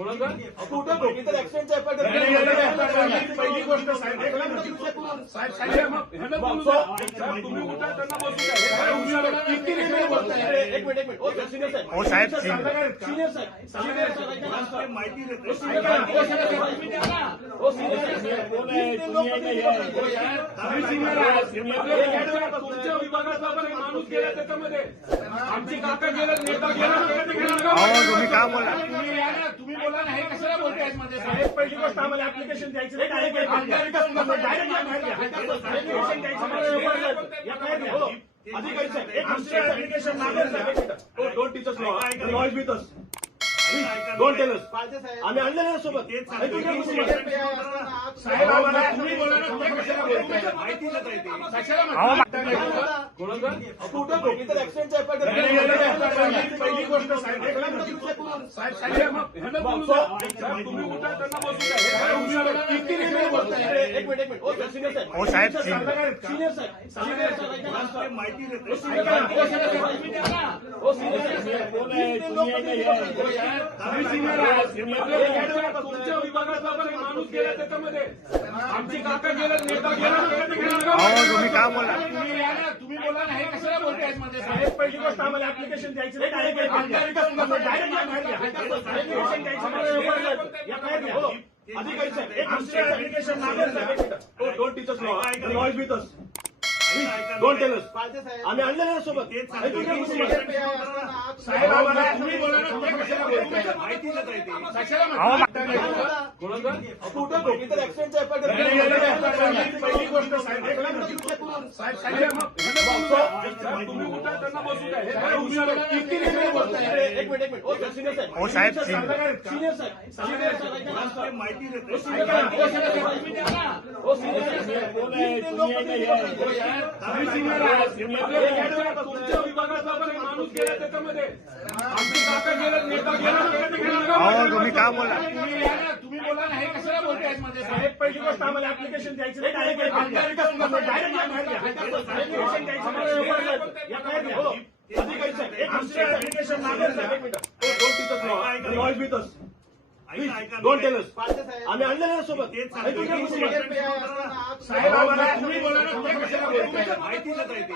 कुठं इतर ऍक्सिडेंटचा पहिली गोष्ट साहेब तुम्ही उठा त्यांना बसू द्या. एक मिनिट सिनियर साहेब हो साहेब सिनियर साहेब माहिती देते तुमच्या विभागातला पण एक माणूस गेला त्याच्यामध्ये. आमचे काका गेला, नेता गेला. अहो तुम्ही काय बोला तुम्ही बोला ना, हे कशाला बोलताय मध्ये साहेब? पहिली गोष्ट आम्हाला ऍप्लिकेशन द्यायचं नाही. अधिकारी साहेब एक ऍप्लिकेशन मागेल दोन टीचर्स नॉईज विथ अस दोन टेलर्स आम्ही आणले ना सोबत साहेब आम्हाला तुम्ही बोला ना, तुम्ही कशाला बोलताय? माहिती देत आहे ते कुठं इतर ऍक्सिडेंटचा पहिली गोष्ट साहेब तुम्ही उठा त्यांना बसू द्या. एक मिनिट सिनियर साहेब हो साहेब सिनियर साहेब माहिती देते तुमच्या विभागातला पण एक माणूस गेला त्याच्यामध्ये. आमचे काका गेला, नेता गेला. अहो तुम्ही काय बोला तुम्ही बोला ना, हे कशाला बोलताय मध्ये साहेब? पहिली गोष्ट आम्हाला ऍप्लिकेशन द्यायचं नाही. अधिकारी साहेब एक ऍप्लिकेशन मागेल दोन टीचर्स नॉईज विथ अस दोन टेलर्स आम्ही आणले ना सोबत साहेब आम्हाला तुम्ही बोला ना, तुम्ही कशाला बोलताय? माहिती देत आहे ते अहो इतर ऍक्सिडेंटचा पहिली गोष्ट साहेब तुम्ही उठा त्यांना बसू द्या. एक मिनिट सिनियर साहेब हो साहेब सिनियर साहेब माहिती देते तुमच्या विभागातला पण एक माणूस गेला त्याच्यामध्ये. आमचे काका गेला, नेता गेला. अहो तुम्ही काय बोला तुम्ही बोला ना, हे कशाला बोलताय मध्ये साहेब? पहिली गोष्ट आम्हाला ऍप्लिकेशन द्यायचं नाही. अधिकारी साहेब एक ऍप्लिकेशन मागेल दोन टीचर्स नॉईज विथ अस दोन टेलर्स आम्ही आणले ना सोबत साहेब आम्हाला तुम्ही बोला ना, तुम्ही कशाला बोलताय? माहिती देत आहे ते